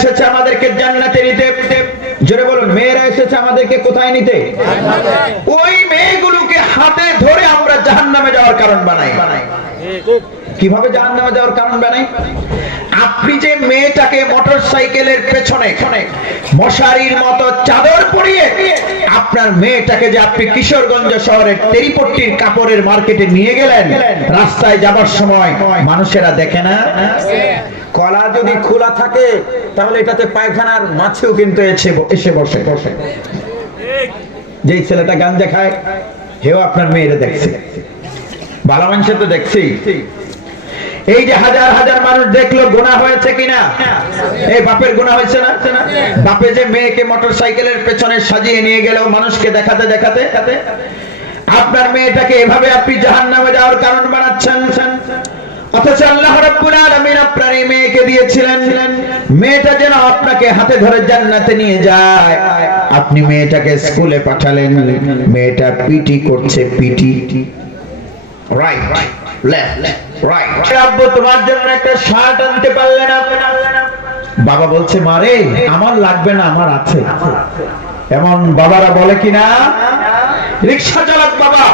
এসেছে আমাদেরকে জান্নাতে নিতে। জোরে বলুন, মেয়েরা এসেছে আমাদেরকে কোথায় নিতে? ওই মেয়েগুলোকে হাতে ধরে আমরা জাহান্নামে যাওয়ার কারণ বানাই। কিভাবে জাহান্নামে যাওয়ার কারণ বানাই? আপনি যে মেয়েটাকে মোটরসাইকেলের পেছনে মশারির মতো চাদর পরিয়ে আপনার মেয়েটাকে যে আপনি কিশোরগঞ্জ শহরের তেরিপট্টির কাপড়ের মার্কেটে নিয়ে গেলেন, রাস্তায় যাবার সময় মানুষেরা দেখে না? কলা যদি খোলা থাকে তাহলে এটাতে পায়খানার মাছিও কিন্তু এসে বসে। যেই ছেলেটা গাঞ্জা খায় হেও আপনার মেয়েরা দেখছে, ভালো মানুষের তো দেখছি। এই যে হাজার হাজার মানুষ দেখলো, গুনাহ হয়েছে কিনা? এই বাপের গুনাহ হয়েছে না? বাপে যে মেয়েকে মোটরসাইকেলের পেছনে সাজিয়ে নিয়ে গেল মানুষকে দেখাতে দেখাতে, আপনার মেয়েটাকে এভাবে আপনি জাহান্নামে যাওয়ার কারণ বানাচ্ছেন। অথচ আল্লাহ রাব্বুল আলামিন আপনার এই মেয়েকে দিয়েছিলেন মেয়েটা যেন আপনাকে হাতে ধরে জান্নাতে নিয়ে যায়। আপনি মেয়েটাকে স্কুলে পাঠালেন, মেয়েটা পিটি করছে, পিটি রাইট লেফট রাইট। আব্বু তোমার জন্য একটা শার্ট আনতে পারলে না? বাবা বলছে মারে আমার লাগবে না, আমার আছে। এমন বাবারা বলে কিনা? রিকশা চালক বাবা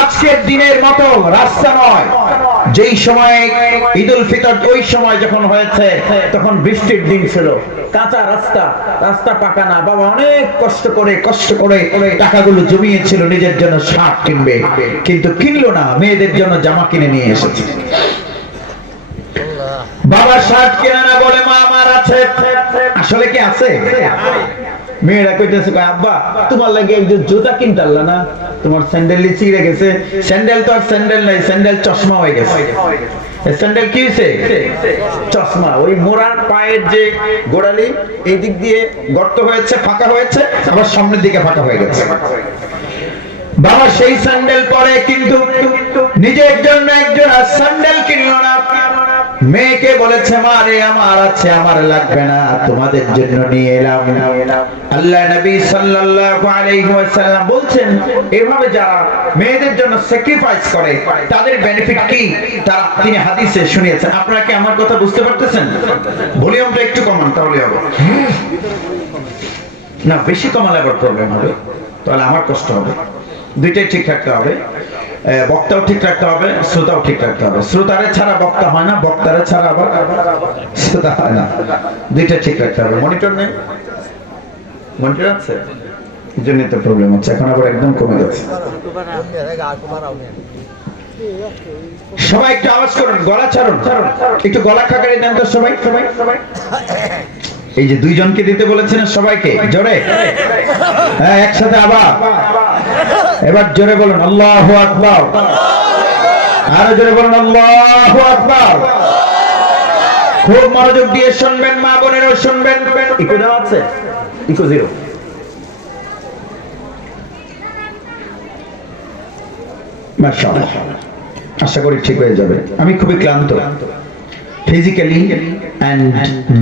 আজকের দিনের মতো রাস্তা নয়, যেই সময় ঈদুল ফিতর ওই সময় যখন হয়েছে তখন বৃষ্টির দিন ছিল, কাঁচা রাস্তা পাকা না। বাবা অনেক কষ্ট করে টাকাগুলো জমিয়েছিল নিজের জন্য শার্ট কিনবে, কিন্তু কিনলো না, মেয়েদের জন্য জামা কিনে নিয়ে এসেছে। বাবা শার্ট কিনে না বলে মা আমার আছে। আসলে কি আছে? মেয়েরা কইতেছে আব্বা তোমার লাগে একজন জুতা কিনতে পারলা না, তোমার স্যান্ডেল ছিঁড়ে গেছে। স্যান্ডেল তো আর স্যান্ডেল নাই, স্যান্ডেল চশমা হয়ে গেছে। স্যান্ডেল কি হয়েছে? চশমা। ওই মোড়ার পায়ের যে গোড়ালি এই দিক দিয়ে গর্ত হয়েছে, ফাঁকা হয়েছে, আবার সামনের দিকে ফাঁকা হয়ে গেছে। বাবা সেই স্যান্ডেল পরে কিন্তু নিজের জন্য একজন স্যান্ডেল কিনলো না। মেয়েকে বলেছে মারে আমার আছে, আমার লাগবে না, তোমাদের জন্য নিয়ে এলাম। আল্লাহ নবী সাল্লাল্লাহু আলাইহি ওয়াসাল্লাম বলছেন এভাবে যারা মেয়েদের জন্য স্যাক্রিফাইস করে তাদের বেনিফিট কি তিনি হাদিসে শুনিয়েছেন। আপনারা কি আমার কথা বুঝতে পারতেছেন? ভলিউমটা একটু কমান তাহলে হবে না, বেশি কমালে আবার প্রবলেম হবে, তাহলে আমার কষ্ট হবে। দুইটাই ঠিক রাখতে হবে, বক্তাও ঠিক রাখতে হবে, শ্রোতাও ঠিক রাখতে হবে। শ্রোতারে ছাড়া বক্তা হয় না, বক্তারে ছাড়া আবার শ্রোতা হয় না। দুইটা ঠিক রাখতে হবে। মনিটর নেই? মনিটর আছে? এই জন্য তো প্রবলেম হচ্ছে, এখন আবার একদম কমে যাচ্ছে। সবাই একটু আওয়াজ করুন, গলা ছাড়ুন, একটু গলা খাকারি দেন তো সবাই। এই যে দুইজনকে দিতে বলেছেন সবাইকে জোরে, হ্যাঁ একসাথে আবার, এবার জোরে বলুন আল্লাহু আকবার, আরো জোরে বলুন আল্লাহু আকবার। খুব মনোযোগ দিয়ে শুনবেন, মা বোনেরাও শুনবেন। ইকো দেওয়া আছে? Echo zero. মাশাআল্লাহ, আশা করি ঠিক হয়ে যাবে। আমি খুবই ক্লান্ত, ফিজিক্যালি এন্ড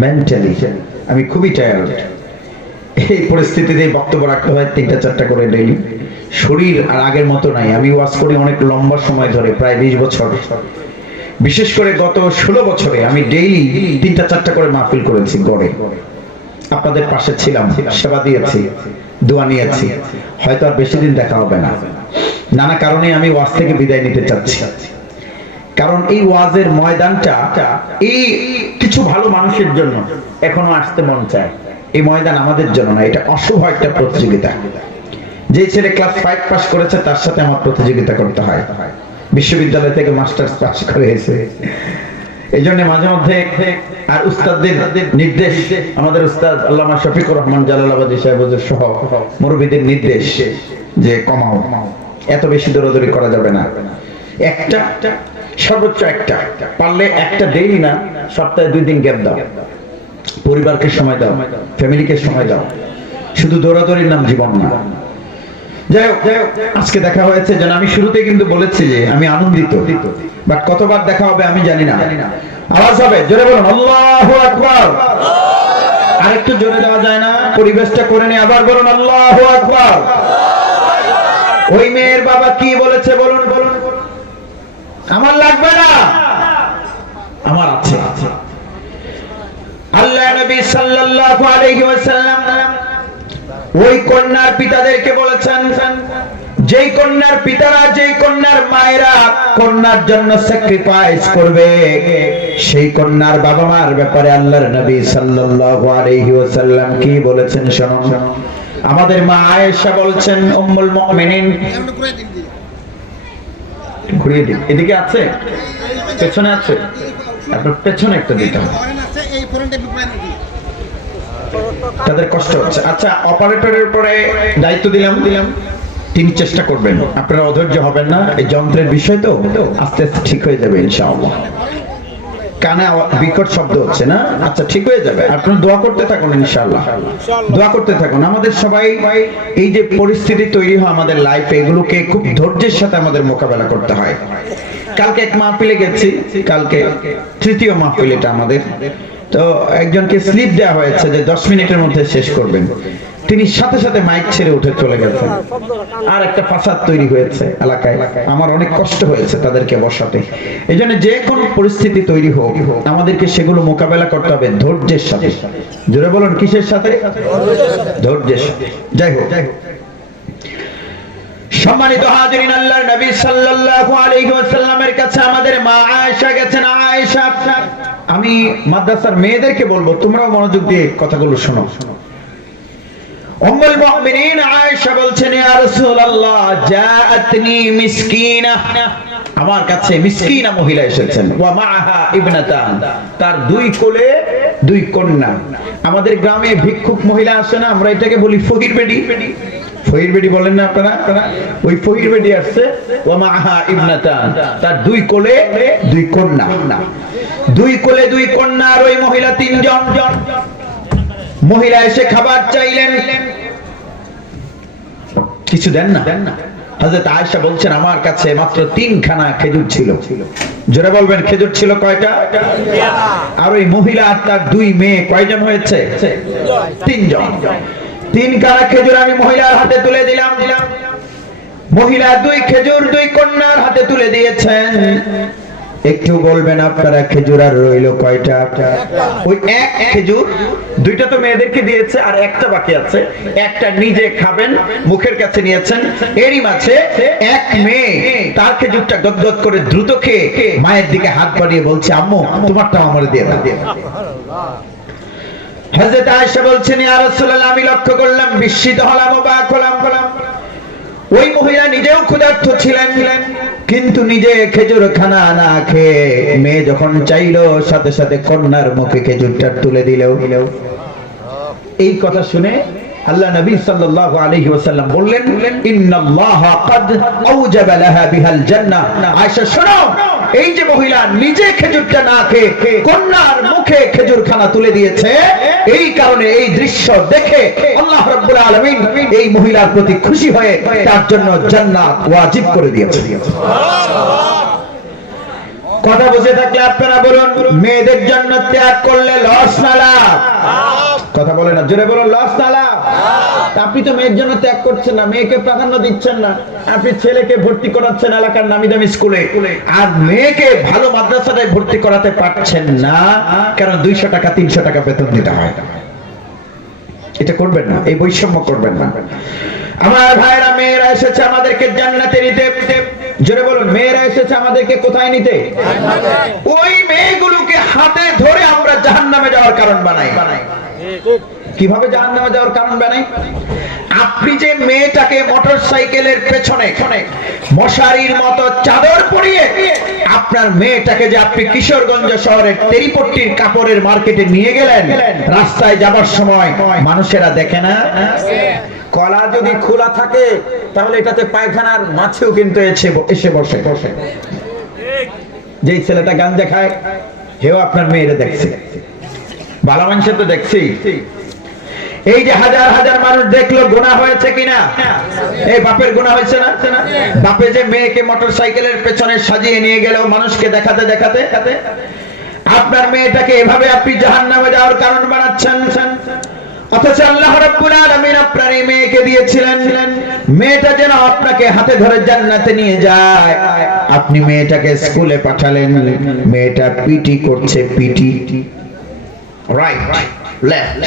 মেন্টালি আমি খুবই টায়ার্ড। এই পরিস্থিতিতে বক্তব্য রাখতে হয় 3টা-4টা করে ডেইলি। শরীর আর আগের মতো নাই। আমি ওয়াজ করি অনেক লম্বা সময় ধরে, প্রায় 20 বছর। বিশেষ করে গত 16 বছরে আমি ডেইলি 3টা-4টা করে মাহফিল করেছি গড়ে। আপনাদের পাশে ছিলাম, সেবা দিয়েছি, দোয়া নিয়েছি। হয়তো আর বেশি দিন দেখা হবে না। নানা কারণে আমি ওয়াজ থেকে বিদায় নিতে চাচ্ছি। কারণ এই ওয়াজের ময়দানটা এই কিছু ভালো মানুষের জন্য এখনো আসতে মন চায়। এই ময়দান আমাদের জন্য না, এটা অশুভ একটা প্রতিযোগিতা। যে ছেলে ক্লাস 5 পাস করেছে তার সাথে আমার প্রতিযোগিতা করতে হয়। বিশ্ববিদ্যালয় থেকে মাস্টার্স পাস করে এসে এই জন্য মাঝে মধ্যে আর উস্তাদদের নির্দেশ, আমাদের উস্তাদ আল্লামা শফিকুর রহমান জালালাবাদী সাহেবদের সহ মুরব্বিদের নির্দেশ যে কমাও, এত বেশি দৌড়াদৌড়ি করা যাবে না। একটা সর্বোচ্চ একটা, পারলে একটা ডেইলি না, সপ্তাহে 2 দিন গ্যাপ দাও, পরিবারকে সময় দাও, ফ্যামিলিকে সময় দাও। শুধু দৌড়াদৌড়ির নাম জীবন না। যাই হোক, আজকে দেখা হয়েছে যেন আমি শুরুতে কিন্তু বলেছি যে আমি আনন্দিত, বাট কতবার দেখা হবে আমি জানি না। আওয়াজ হবে, জোরে বলুন আল্লাহু আকবার। আরেকটু জোরে দেওয়া যায় না? পরিবেশটা করে নে, আবার বলুন আল্লাহু আকবার। ওই মেয়ের বাবা কি বলেছে বলুন? আমার লাগবে না, আমার আছে। আল্লাহ নবী সাল্লাল্লাহু আলাইহি ওয়াসাল্লাম ওই কন্যার পিতাদেরকে বলেছেন, যেই কন্যার পিতারা, যেই কন্যার মায়েরা কন্যার জন্য স্যাক্রিফাইস করবে, সেই কন্যার বাবা মার ব্যাপারে আল্লাহর নবী সাল্লাল্লাহু আলাইহি ওয়াসাল্লাম কি বলেছেন শুনুন। আমাদের মা আয়েশা বলছেন, উম্মুল মুমিনিন, ঘুরিয়ে দিন, এদিকে আছে, পেছনে আছে, আপনার পেছনে একটা দিতে হবে, তাদের কষ্ট হচ্ছে। আচ্ছা, অপারেটরের উপরে দায়িত্ব দিলাম, তিনি চেষ্টা করবেন, আপনারা অধৈর্য হবেন না, এই যন্ত্রের বিষয় তো আস্তে আস্তে ঠিক হয়ে যাবে ইনশাআল্লাহ। কানে বিকট শব্দ হচ্ছে না, আচ্ছা ঠিক হয়ে যাবে, আপনারা দোয়া করতে থাকুন ইনশাআল্লাহ, দোয়া করতে থাকুন। আমাদের সবাই এই যে পরিস্থিতি তৈরি হয় আমাদের লাইফে, এগুলোকে খুব ধৈর্যের সাথে আমাদের মোকাবেলা করতে হয়। কালকে এক মাহফিলে গেছি, কালকে তৃতীয় মাহফিল এটা আমাদের, তো একজনকে স্লিপ দেওয়া হয়েছে যে 10 মিনিটের মধ্যে শেষ করবেন, তিনি সাথে সাথে মাইক ছেড়ে উঠে চলে গেছেন। আর একটা ফাসাদ তৈরি হয়েছে এলাকায়, আমার অনেক কষ্ট হয়েছে তাদেরকে বসাতে। এই জন্য যে কোনো পরিস্থিতি তৈরি হোক, আমাদেরকে সেগুলো মোকাবেলা করতে হবে ধৈর্যের সাথে। জোরে বলুন, কিসের সাথে? ধৈর্যের সাথে। যাই হোক, সম্মানিত হাজিরিন, আল্লাহর নবী সাল্লাল্লাহু আলাইহি ওয়াসাল্লামের কাছে আমাদের মা আয়েশা গেছেন। আয়েশা, আমি মাদ্রাসার মেয়েদেরকে বলবো, তোমরাও মনোযোগ দিয়ে কথাগুলো শোনো। উম্মুল মুমিনিন আয়েশা বলছেন, ইয়া রাসূলুল্লাহ, জাআতনি মিসকিনা, আমার কাছে মিসকিনা মহিলা এসেছেন, ওয়া মাআহা ইবনাতান, তার দুই কোলে দুই কন্যা। আমাদের গ্রামে ভিক্ষুক মহিলা আসে না, আমরা এটাকে বলি ফকির বেডি। ফকির বেডি বলেন না আপনারা? ওই ফকির বেডি আসছে, ওয়া মাআহা ইবনাতান, তার দুই কোলে দুই কন্যা। দুই কোলে দুই কন্যা, আর ওই মহিলা তিনজন। মহিলা এসে খাবার চাইলেন, কিছু দেন না। হযরত আয়েশা বলছেন, আমার কাছে মাত্র 3খানা খেজুর ছিল। জোরে বলবেন, খেজুর ছিল কয়টা? আর ওই মহিলা আর তার দুই মেয়ে কয়জন হয়েছে? 3জন। 3খানা খেজুর আমি মহিলার হাতে তুলে দিলাম। মহিলা দুই খেজুর দুই কন্যার হাতে তুলে দিয়েছেন। একটু বলবেন আপনারা, খেজুর আর রইল কয়টা? ওই এক খেজুর, দুইটা তো মেয়েদেরকে দিয়েছে, আর একটা বাকি আছে, একটা নিজে খাবেন, মুখের কাছে নিয়েছেন। এরই মাঝে এক মেয়ে তার খেজুরটা গদগদ করে দ্রুত খেয়ে মায়ের দিকে হাত বাড়িয়ে বলছে, আম্মু তোমারটা আমারে দিয়ে দাও। হযরত আয়েশা বলছেন, ইয়া রাসূলুল্লাহ, আমি লক্ষ্য করলাম, বিস্মিত হলাম, অবাক হলাম। ওই মহিলা নিজেও ক্ষুধার্ত ছিলেন, কিন্তু নিজে খেজুর খানা না খেয়ে মেয়ে যখন চাইলো, সাথে সাথে কন্যার মুখে খেজুরটা তুলে দিল। এই কথা শুনে আল্লাহ নবী সাল্লাল্লাহু আলাইহি ওয়াসাল্লাম বললেন, ইন্নাল্লাহা কাদ আওজাবা লাহা বিহাল জান্নাহ। আয়েশা শোনো, এই যে মহিলা নিজে খেজুরটা না খেয়ে কন্যার মুখে খেজুর খানা তুলে দিয়েছে, এই কারণে এই দৃশ্য দেখে আল্লাহ রাব্বুল আলামিন এই মহিলার প্রতি খুশি হয়ে তার জন্য জান্নাত ওয়াজিব করে দিয়েছে। কথা বুঝে থাকলে আপনারা বলুন, মেয়েদের জন্য ত্যাগ করলে লস না লাভ? কথা বলে না, জোরে বলুন, লস না লাভ? আপনি তো মেয়ের জন্য ত্যাগ করছেন না, মেয়েকে প্রাধান্য দিচ্ছেন না, আপনি ছেলেকে ভর্তি করাচ্ছেন এলাকার নামি দামি স্কুলে, আর মেয়েকে ভালো মাদ্রাসায় ভর্তি করাতে পারছেন না, কারণ 200 টাকা 300 টাকা বেতন দিতে হয়। এটা করবেন না, এই বৈষম্য করবেন না। আমার ভাইরা, মেয়েরা এসেছে আমাদেরকে জান্নাতে নিতে। জোরে বলুন, মেয়েরা এসেছে আমাদেরকে কোথায় নিতে? ওই মেয়েগুলোকে হাতে ধরে আমরা জাহান্নামে যাওয়ার কারণ বানাই। কিভাবে জাহান্নামে যাওয়ার কারণ বানাই? আপনি যে মেয়েটাকে মোটরসাইকেলের পেছনে মশারির মতো চাদর পরিয়ে আপনার মেয়েটাকে যে আপনি কিশোরগঞ্জ শহরের তেরিপট্টির কাপড়ের মার্কেটে নিয়ে গেলেন, রাস্তায় যাবার সময় মানুষেরা দেখে না? কলা যদি খোলা থাকে তাহলে এটাতে পায়খানার মাছেও কিন্তু এসে বসে। যেই ছেলেটা গাঞ্জা খায়, হেও আপনার মেয়েরা দেখছে, ভালো মানুষের তো দেখছি। এই যে হাজার হাজার মানুষ দেখলো, গুনাহ হয়েছে কিনা? এই বাপের গুনাহ হয়েছে না? বাপে যে মেয়েকে মোটরসাইকেলের পেছনে সাজিয়ে নিয়ে গেল মানুষকে দেখাতে দেখাতে, আপনার মেয়েটাকে এভাবে আপনি জাহান্নামে যাওয়ার কারণ বানাচ্ছেন। অথচ আল্লাহ রাব্বুল আলামিন আপনার এই মেয়েকে দিয়েছিলেন, মেয়েটা যেন আপনাকে হাতে ধরে জান্নাতে নিয়ে যায়। আপনি মেয়েটাকে স্কুলে পাঠালেন, মেয়েটা পিটি করছে, PT. Right left,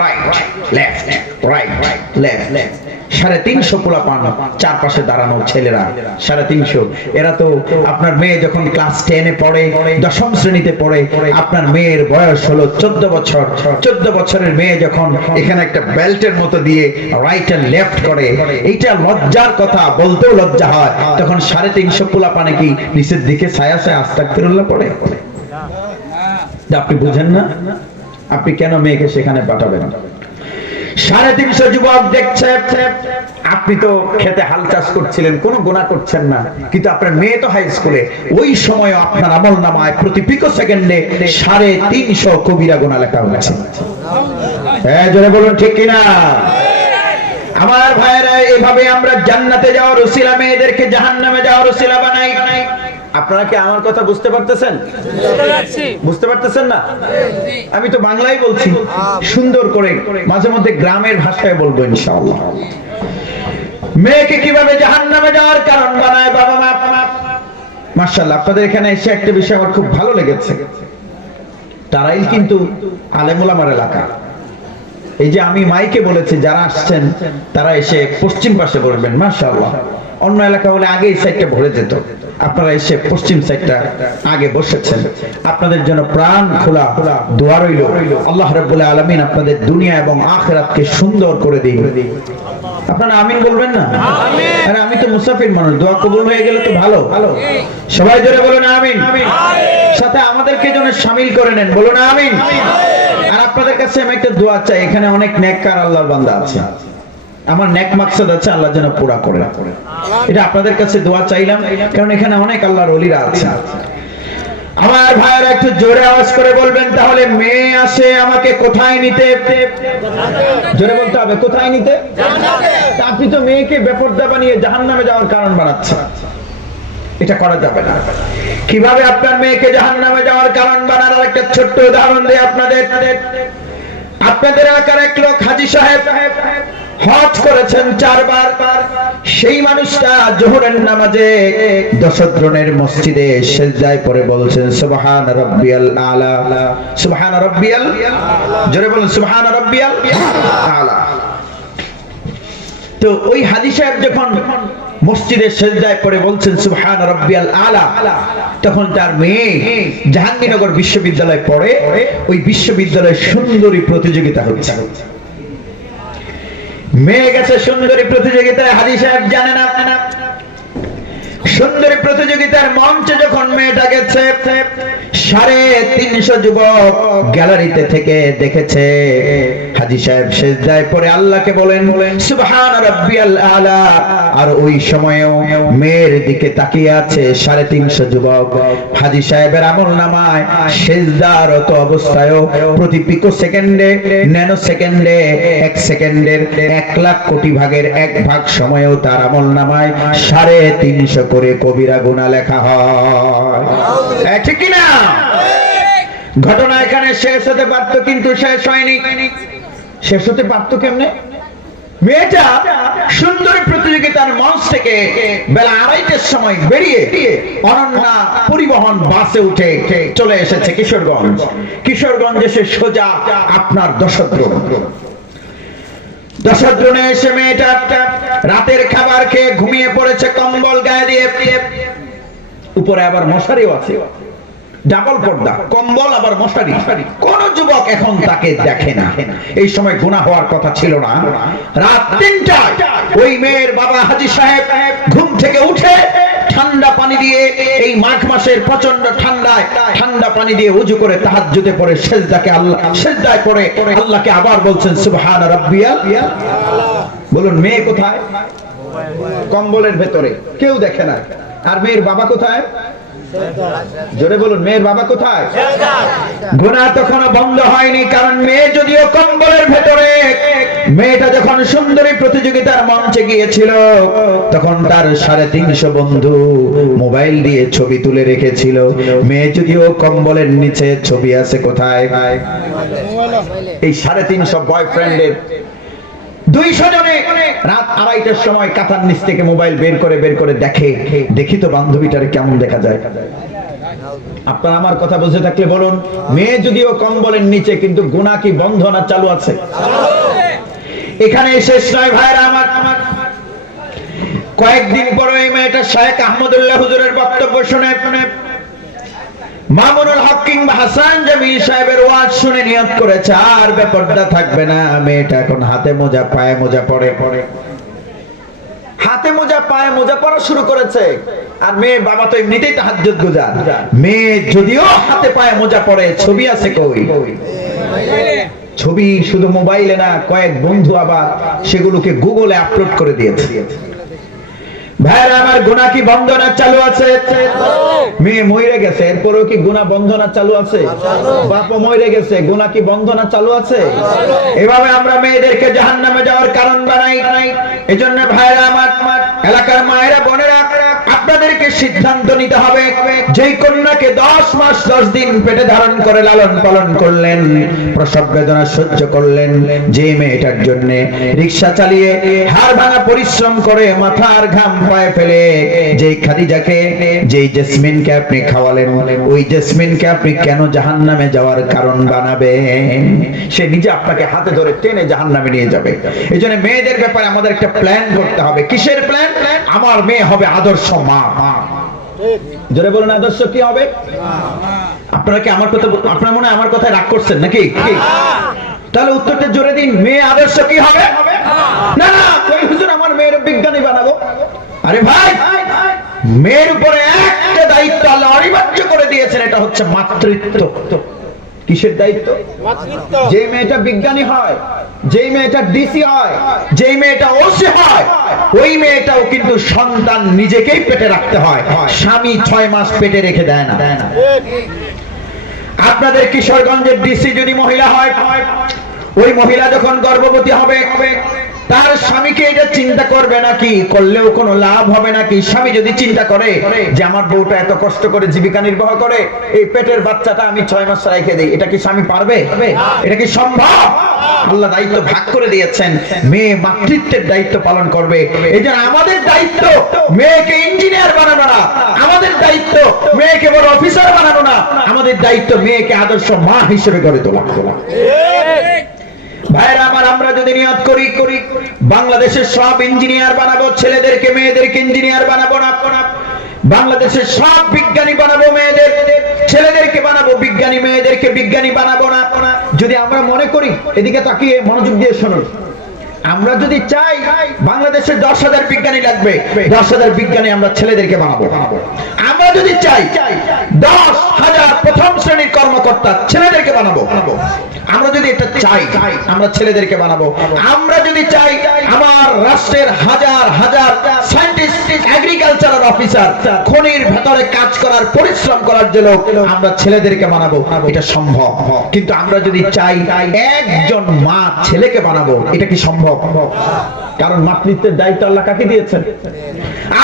right left, right left. 350 পোলাপান চারপাশে দাঁড়ানো ছেলেরা, 350। এরা তো আপনার মেয়ে যখন ক্লাস 10-এ পড়ে, 10ম শ্রেণীতে পড়ে, আপনার মেয়ের বয়স হলো 14 বছর। 14 বছরের মেয়ে যখন এখানে একটা বেল্টের মতো দিয়ে রাইট এন্ড লেফট করে, এইটা লজ্জার কথা, বলতেও লজ্জা হয়। তখন 350 পোলাপানে কি নিচের দিকে ছায়া ছায়া আস্তাগফিরুল্লাহ পড়ে? আপনি বুঝেন না? আপনি কেন মেয়েকে সেখানে পাঠাবেন? 350 যুবক দেখছে, আপনি তো খেতে হাল চাষ করছিলেন, কোনো গুনাহ করছেন না, কিন্তু আপনার মেয়ে তো হাই স্কুলে। ওই সময় আপনার আমলনামায় প্রতি পিকো সেকেন্ডে 350 কবিরা গুনাহ লেখা হচ্ছে। হ্যাঁ, জোরে বলুন ঠিক কিনা? আমার ভাইরা, এইভাবে আমরা জান্নাতে যাওয়ার উসিলা, মেয়েদেরকে জাহান্নামে যাওয়ার উসিলা বানাই। আপনারা কি আমার কথা বুঝতে পারতেছেন? বুঝতে পারতেছেন না? আমি তো বাংলায় বলছি, সুন্দর করে, মাঝে মধ্যে গ্রামের ভাষায় বলবো ইনশাআল্লাহ। মেয়েকে কিভাবে জাহান্নামে যাওয়ার কারণ বানায় বাবা মা। মাশাআল্লাহ, আপনাদের এখানে এসে একটা বিষয় আমার খুব ভালো লেগেছে। তারাইল কিন্তু আলেম ওলামার এলাকা। এই যে আমি মাইকে বলেছি, যারা আসছেন তারা এসে পশ্চিম পাশে বসবেন। মাশাআল্লাহ, অন্য এলাকা হলে আগে এই সাইডটা ভরে যেত, আপনারা এসে পশ্চিম সাইডটা আগে বসেছেন। আপনাদের জন্য প্রাণ খোলা দোয়া রইল, আল্লাহ রাব্বুল আলামিন আপনাদের দুনিয়া এবং আখিরাতকে সুন্দর করে দিন। আপনারা আমিন বলবেন না? আরে আমি তো মুসাফির মানুষ, দোয়া কবুল হয়ে গেলে তো ভালো। সবাই জোরে বলুন আমিন। সাথে আমাদেরকে যেন শামিল করে নেন, বলুন আমিন। আর আপনাদের কাছে আমি একটা দোয়া চাই, এখানে অনেক নেককার আল্লাহর বান্দা আছে, আমার নেক মাকসাদ আছে, আল্লাহ যেন পুরা করে। এটা আপনাদের কাছে দোয়া চাইলাম, কারণ এখানে অনেক আল্লাহর ওলিরা আছে। আমার ভাইয়েরা একটু জোরে আওয়াজ করে বলবেন তাহলে, মেয়ে আসে আমাকে কোথায় নিতে? জোরে বলতে হবে, কোথায় নিতে? তা আপনি তো মেয়েকে বেপরদা বানিয়ে জাহান্নামে যাওয়ার কারণ বানাচ্ছেন, এটা করা যাবে না। কিভাবে আপনার মেয়েকে জাহান্নামে যাওয়ার কারণ বানানোর একটা ছোট্ট উদাহরণ দেই আপনাদের। আপনাদের এলাকার এক লোক হাজী সাহেব হজ করেছেন 4 বার। সেই মানুষটা যোহরের নামাজে দশদ্রনের মসজিদে সিজদায় পড়ে বলছেন সুবহান রাব্বিয়াল আলা, সুবহান রাব্বিয়াল, জোরে বলেন সুবহান রাব্বিয়াল আলা। তো ওই হাজী সাহেব যখন মসজিদের সিজদায় পড়ে বলছেন সুবহান রাব্বিয়াল আলা, তখন তার মেয়ে জাহাঙ্গীরনগর বিশ্ববিদ্যালয়ে পড়ে। ওই বিশ্ববিদ্যালয়ে সুন্দরী প্রতিযোগিতা হচ্ছে। মেয়ে গেছে সুন্দরী প্রতিযোগিতায়, হাজী সাহেব জানে না। সুন্দরী প্রতিযোগিতার মঞ্চে যখন মেয়েটা গেছে, 350 যুবক গ্যালারিতে থেকে দেখেছে। হাজী সাহেব সিজদায় পড়ে আল্লাহকে বলেন সুবহান রাব্বিয়াল আলা, আর ওই সময়ও মেয়ের দিকে তাকিয়ে আছে 350 যুবক। হাজী সাহেবের আমলনামায় সিজদারত অবস্থায়ও প্রতি পিকো সেকেন্ডে, ন্যানো সেকেন্ডে, 1 সেকেন্ডের 1 লাখ কোটি ভাগের 1 ভাগ সময়েও তার আমলনামায় 350 করে কবিরা গুনাহ লেখা হয়। ঠিক কি না? ঘটনা এখানে শেষ হতে পারত, কিন্তু শেষ হয়নি। শেষ হতে পারত কেমনে? মেয়েটা সুন্দরী প্রতিযোগিতার মঞ্চ থেকে বেলা 2:30টার সময় বেরিয়ে অনন্যা পরিবহন বাসে উঠে চলে এসেছে কিশোরগঞ্জ। কিশোরগঞ্জ এসে সোজা আপনার দশদ্রনে এসে মেয়েটা রাতের খাবার খেয়ে ঘুমিয়ে পড়েছে, কম্বল গায়ে দিয়ে। উপরে আবার মশারিও আছে, ডাবল পর্দা, কম্বল আবার মশারি। কোন যুবক এখন তাকে দেখে না। এই সময় গুনাহ হওয়ার কথা ছিল না। রাত 3টায় ওই মেয়ের বাবা হাজী সাহেব ঘুম থেকে উঠে ঠান্ডা পানি দিয়ে, এই মাঘ মাসের প্রচন্ড ঠান্ডায় ঠান্ডা পানি দিয়ে ওযু করে তাহাজ্জুদে পড়ে সিজদায় পড়ে আল্লাহকে আবার বলছেন সুবহান রাব্বিয়াল। বলুন মেয়ে কোথায়? কম্বলের ভেতরে, কেউ দেখে না। আর মেয়ের বাবা কোথায়? জোরে বলুন, মেয়ের বাবা কোথায়? গুনাহ তখনও বন্ধ হয়নি, কারণ মেয়ে যদিও কম্বলের ভেতরে, মেয়েটা যখন সুন্দরী প্রতিযোগিতার মঞ্চে গিয়েছিল তখন তার 350 বন্ধু মোবাইল দিয়ে ছবি তুলে রেখেছিল। মেয়ে যদিও কম্বলের নিচে, ছবি আছে কোথায়? এই 350 বয়ফ্রেন্ডের 200 জনে রাত 2:30টার সময় কাঁথার নিচ থেকে মোবাইল বের করে দেখে, দেখি তো বান্ধবীটারে কেমন দেখা যায়। আপনারা আমার কথা বুঝে থাকলে বলুন, মেয়ে যদিও কম্বলের নিচে কিন্তু গুনাহ কি বন্ধ না চালু আছে? এখানে শেষ নয় ভাইরা আমার, কয়েকদিন পরে এই মেয়েটা শেখ আহমদুল্লাহ হুজুরের বক্তব্য শুনে মামুনুল হক কিংবা হাসান জামিল সাহেবের ওয়াজ শুনে নিয়ত করেছে আর বেপরদা থাকবে না। মেয়েটা এখন হাতে মোজা পায়ে মোজা পরে, হাতে মোজা পায়ে মোজা পরা শুরু করেছে। আর মেয়ে বাবা তো এমনিতেই তাহাজ্জুদ গুজার। মেয়ে যদিও হাতে পায়ে মোজা পরে, ছবি আছে কই? ছবি শুধু মোবাইলে না, কয়েক বন্ধু আবার সেগুলোকে গুগলে আপলোড করে দিয়েছে। ভাইরা আমার, গুনাহ কি বন্ধ না চালু আছে? মেয়ে মরে গেছে, এরপরেও কি গুনাহ বন্ধ না চালু আছে? বাপ মরে গেছে, গুনাহ কি বন্ধ না চালু আছে? এভাবে আমরা মেয়েদেরকে জাহান্নামে যাওয়ার কারণ বানাই। এজন্য ভাইরা আমার, এলাকার মায়েরা বোনেরা, আপনাদেরকে সিদ্ধান্ত নিতে হবে, যেই কন্যাকে 10 মাস 10 দিন পেটে ধারণ করে লালন পালন করলেন, প্রসব বেদনা সহ্য করলেন, যে মেয়েটার জন্য রিকশা চালিয়ে হাড় ভাঙা পরিশ্রম করে মাথার ঘাম পায়ে ফেলে যেই খাদিজাকে, যেই জেসমিনকে আপনি খাওয়ালেন, ওই জেসমিনকে আপনি কেন জাহান্নামে যাওয়ার কারণ বানাবেন? সে নিজে আপনাকে হাতে ধরে টেনে জাহান্নামে নিয়ে যাবে। এজন্য মেয়েদের ব্যাপারে আমাদের একটা প্ল্যান করতে হবে। কিসের প্ল্যান? আমার মেয়ে হবে আদর্শ মা। জোরে বলুন, আদর্শ কি হবে? আপনারা কি আমার কথা, আপনারা মনে হয় আমার কথায় রাগ করছেন নাকি? তাহলে উত্তরটা জোরে দিন, মেয়ে আদর্শ কি হবে? না না, কই হুজুর আমার মেয়ের বিজ্ঞানী বানাবো। আরে ভাই, মেয়ের উপরে একটা দায়িত্ব আল্লাহ অনিবার্য করে দিয়েছেন, এটা হচ্ছে মাতৃত্ব। কিসের দায়িত্ব? মাতৃত্ব। যে মেয়েটা বিজ্ঞানী হয়, যেই মেয়েটা ডিসি হয়, যেই মেয়েটা ওসি হয়, ওই মেয়েটাও কিন্তু সন্তান নিজেকেই পেটে রাখতে হয়, স্বামী 6 মাস পেটে রেখে দেয় না। আপনাদের কিশোরগঞ্জের ডিসি যদি মহিলা হয়, ওই মহিলা যখন গর্ভবতী হবে, তার স্বামীকে এটা চিন্তা করবে নাকি? করলেও কোনো লাভ হবে নাকি? স্বামী যদি চিন্তা করে যে আমার বউটা এত কষ্ট করে জীবিকা নির্বাহ করে, এই পেটের বাচ্চাটা আমি 6 মাস রেখে দেই, এটা কি স্বামী পারবে? এটা কি সম্ভব? আল্লাহ দায়িত্ব ভাগ করে দিয়েছেন, মেয়ে মাতৃত্বের দায়িত্ব পালন করবে। এই যে আমাদের দায়িত্ব মেয়েকে ইঞ্জিনিয়ার বানানো না, আমাদের দায়িত্ব মেয়েকে বড় অফিসার বানানো না, আমাদের দায়িত্ব মেয়েকে আদর্শ মা হিসেবে গড়ে তোলা। ভাইরা আমার, আমরা যদি নিয়ত করি বাংলাদেশের সব ইঞ্জিনিয়ার বানাবো, ছেলেদেরকে মেয়েদেরকে ইঞ্জিনিয়ার বানাবো না, বাংলাদেশের সব বিজ্ঞানী বানাবো, মেয়েদের ছেলেদেরকে বানাবো বিজ্ঞানী, মেয়েদেরকে বিজ্ঞানী বানাবো না, যদি আমরা মনে করি, এদিকে তাকিয়ে মনোযোগ দিয়ে শুনুন, আমরা যদি চাই বাংলাদেশের 10,000 বিজ্ঞানী লাগবে, 10,000 বিজ্ঞানী আমরা ছেলেদেরকে বানাবো। আমরা যদি চাই 10,000 প্রথম শ্রেণীর কর্মকর্তা ছেলেদেরকে বানাবো, আমরা যদি এটা চাই আমরা ছেলেদেরকে বানাবো। আমরা যদি চাই আমার রাষ্ট্রের হাজার হাজার সায়েন্টিস্ট, এগ্রিকালচারাল অফিসার, খনির ভেতরে কাজ করার পরিশ্রম করার জন্য আমরা ছেলেদেরকে বানাবো, এটা সম্ভব। কিন্তু আমরা যদি চাই একজন মা ছেলেকে বানাবো, এটা কি সম্ভব? কারণ মাতৃত্বের দায়িত্ব আল্লাহ কাকে দিয়েছেন?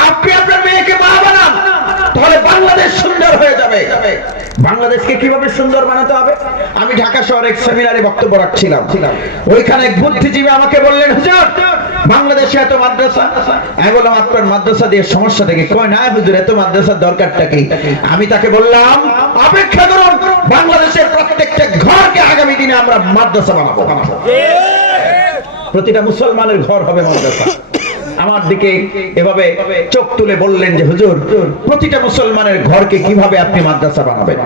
আপনি আপনার মেয়েকে মা বানান, তাহলে বাংলাদেশ সুন্দর হয়ে যাবে। বাংলাদেশকে কিভাবে সুন্দর বানাতে হবে? আমি ঢাকা শহরে এক সেমিনারে বক্তব্য রাখছিলাম, ওইখানে এক বুদ্ধিজীবী আমাকে বললেন, হুজুর বাংলাদেশে এত মাদ্রাসা, আমি বললাম আপনার মাদ্রাসা দিয়ে সমস্যা থেকে? কয় না হুজুর, এত মাদ্রাসার দরকারটা কি? আমি তাকে বললাম, অপেক্ষা করুন, বাংলাদেশের প্রত্যেকটা ঘরকে আগামী দিনে আমরা মাদ্রাসা বানাবো, প্রতিটা মুসলমানের ঘর হবে মাদ্রাসা। আমার দিকে এভাবে চোখ তুলে বললেন যে হুজুর, প্রতিটা মুসলমানের ঘরকে কিভাবে আপনি মাদ্রাসা বানাবেন?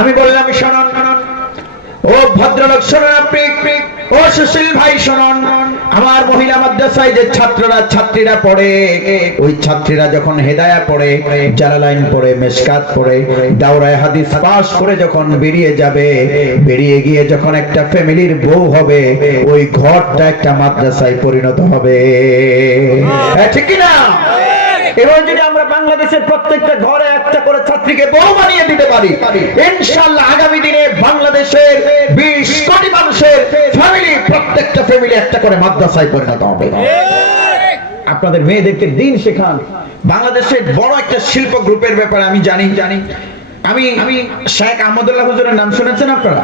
আমি বললাম, শুনুন ও ভদ্রলোক, শুনুন আপনি, ও সুশীল ভাই শুনুন, আমার মহিলা মাদ্রাসায় যে ছাত্রীরা পড়ে, ওই ছাত্রীরা যখন হেদায়া পড়ে, জালালাইন পড়ে, মেশকাত পড়ে, দাওরায়ে হাদিস পাস করে যখন বেরিয়ে যাবে, বেরিয়ে গিয়ে যখন একটা ফ্যামিলির বউ হবে, ওই ঘরটা একটা মাদ্রাসায় পরিণত হবে, ঠিক কি না? এবার যদি আমরা বাংলাদেশের প্রত্যেকটা ঘরে একটা করে ছাত্রীকে বউ বানিয়ে দিতে পারি, ইনশাআল্লাহ আগামী দিনে বাংলাদেশের 20 কোটি মানুষের ফ্যামিলি, প্রত্যেকটা ফ্যামিলি একটা করে মাদ্রাসায় পরিণত হবে। আপনাদের মেয়েদেরকে দিন শেখান। বাংলাদেশের বড় একটা শিল্প গ্রুপের ব্যাপারে আমি জানি, আমি শেখ আহমদুল্লাহ হুজুরের নাম শুনেছেন আপনারা?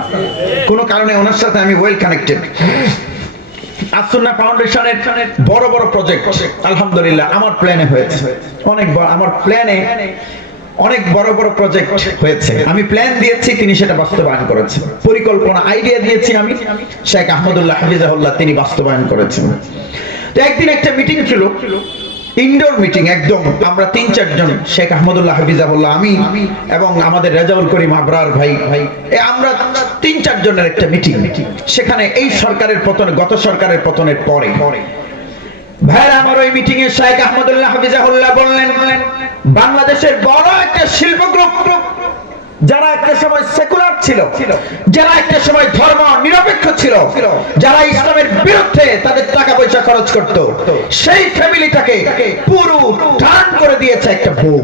কোন কারণে ওনার সাথে আমি ওয়েল কানেক্টেড। আসুন্নাহ ফাউন্ডেশনের বড় বড় প্রজেক্ট আলহামদুলিল্লাহ আমার প্ল্যানে হয়েছে, অনেক বড়। আমার প্ল্যানে অনেক বড় বড় প্রজেক্ট হয়েছে, আমি প্ল্যান দিয়েছি, তিনি সেটা বাস্তবায়ন করেছেন। পরিকল্পনা আইডিয়া দিয়েছি আমি, শেখ আহমদুল্লাহ হাফিজাহুল্লাহ তিনি বাস্তবায়ন করেছেন। তো একদিন একটা মিটিং ছিল, ইনডোর মিটিং একদম, আমরা ৩-৪ জন, শেখ আহমদুল্লাহ হাফিজাহুল্লাহ, আমি এবং আমাদের রেজাউল করিম আবরার ভাই, আমরা ৩-৪ জনের একটা মিটিং। সেখানে এই সরকারের পতন, গত সরকারের পতনের পরে ভাইরা আমার ওই মিটিং এ শেখ আহমদুল্লাহ হাফিজাহুল্লাহ বললেন, বাংলাদেশের বড় একটা শিল্প গ্রুপ, যারা একটা সময় সেকুলার ছিল, যারা একটা সময় ধর্ম নিরপেক্ষ ছিল, যারা ইসলামের বিরুদ্ধে তাদের টাকা পয়সা খরচ করত, সেই ফ্যামিলিটাকে পুরো টার্ন করে দিয়েছে একটা বউ।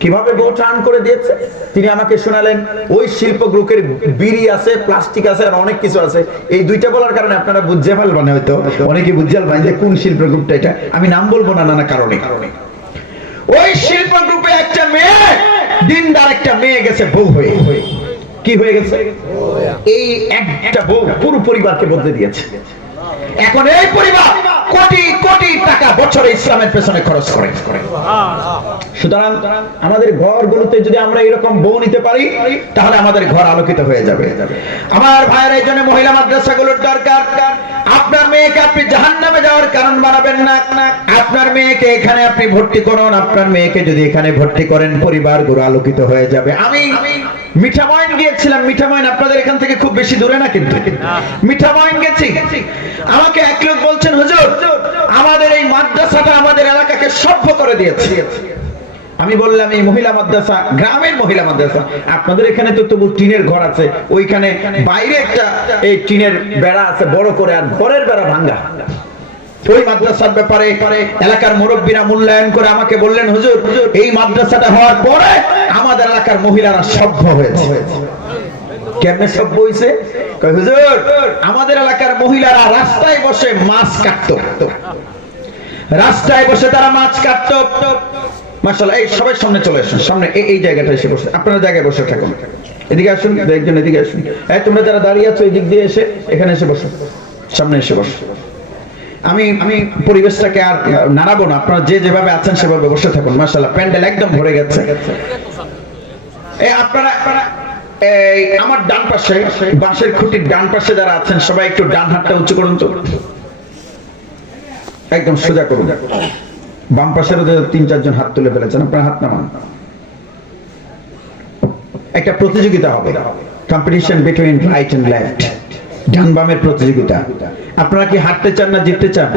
কিভাবে বউ টার্ন করে দিয়েছে তিনি আমাকে শোনালেন। ওই শিল্প গ্রুপের বিড়ি আছে, প্লাস্টিক আছে, আর অনেক কিছু আছে। এই দুইটা বলার কারণে আপনারা বুঝতে পারবেন, হয়তো অনেকে বুঝতে পারবেন যে কোন শিল্প গ্রুপটা এটা। আমি নাম বলবো না নানা কারণে। ওই শিল্প গ্রুপে একটা মেয়ে, দিনদার একটা মেয়ে গেছে বউ হয়ে। কি হয়ে গেছে? এই একটা বউ পুরো পরিবারকে বদলে দিয়েছে। এখন এই পরিবার কোটি কোটি টাকা বছরে ইসলামের পেছনে খরচ করে। সুতরাং আমাদের ঘরগুলোতে যদি আমরা এরকম বউ নিতে পারি, তাহলে আমাদের ঘর আলোকিত হয়ে যাবে। আমার ভাইয়ের এই জন্য মহিলা মাদ্রাসাগুলোর দরকার। আপনার মেয়েকে আপনি জাহান্নামে যাওয়ার কারণ বানাবেন না। আপনার মেয়েকে এখানে আপনি ভর্তি করুন। আপনার মেয়েকে যদি এখানে ভর্তি করেন, পরিবারগুলো আলোকিত হয়ে যাবে। আমি মিঠামইন গিয়েছিলাম। মিঠামইন আপনাদের এখান থেকে খুব বেশি দূরে না, কিন্তু মিঠামইন গেছি। আমাকে এক লোক বলছেন, হুজুর আমাদের এই মাদ্রাসাটা আমাদের এলাকাকে সভ্য করে দিয়েছে। আমি বললাম, এই মহিলা মাদ্রাসা, গ্রামের মহিলা মাদ্রাসা, আপনাদের এখানে তো তবু টিনের ঘর আছে, ওইখানে বাইরে একটা এই টিনের বেড়া আছে বড় করে, আর ঘরের বেড়া ভাঙ্গা। ওই মাদ্রাসার ব্যাপারে এলাকার মুরব্বীরা মূল্যায়ন করে আমাকে বললেন, হুজুর এই মাদ্রাসাটা হওয়ার পরে আমাদের এলাকার মহিলারা সভ্য হয়েছে। কেমনে সভ্য হয়েছে? হুজুর আমাদের এলাকার মহিলারা রাস্তায় বসে মাছ কাটতো, রাস্তায় বসে তারা মাছ কাটতো। মাশাআল্লাহ, এই সবাই সামনে চলে আসুন, সামনে এই জায়গাটা এসে বসে, আপনারা জায়গায় বসে থাকুন। এদিকে আসুন, একজন এদিকে আসুন। এই তোমরা যারা দাঁড়িয়ে আছো এই দিক দিয়ে এসে এখানে এসে বসো, সামনে এসে বসো। আমি পরিবেশটাকে আর নাড়াবো না, আপনারা যে যেভাবে আছেন সেভাবে বসে থাকুন। মাশাআল্লাহ, প্যান্ডেল একদম ভরে গেছে। এই আপনারা এই আমার ডান পাশে, বাঁশের খুঁটির ডান পাশে যারা আছেন সবাই একটু ডান হাতটা উঁচু করুন তো, একদম সোজা করুন। বাম পাশেরও ৩-৪ জন হাত তুলে ফেলেছেন, আপনার হাত নামান। একটা প্রতিযোগিতা হবে, competition between right and left, ডান বামের প্রতিযোগিতা। আপনারা কি হাঁটতে চান না জিততে চান?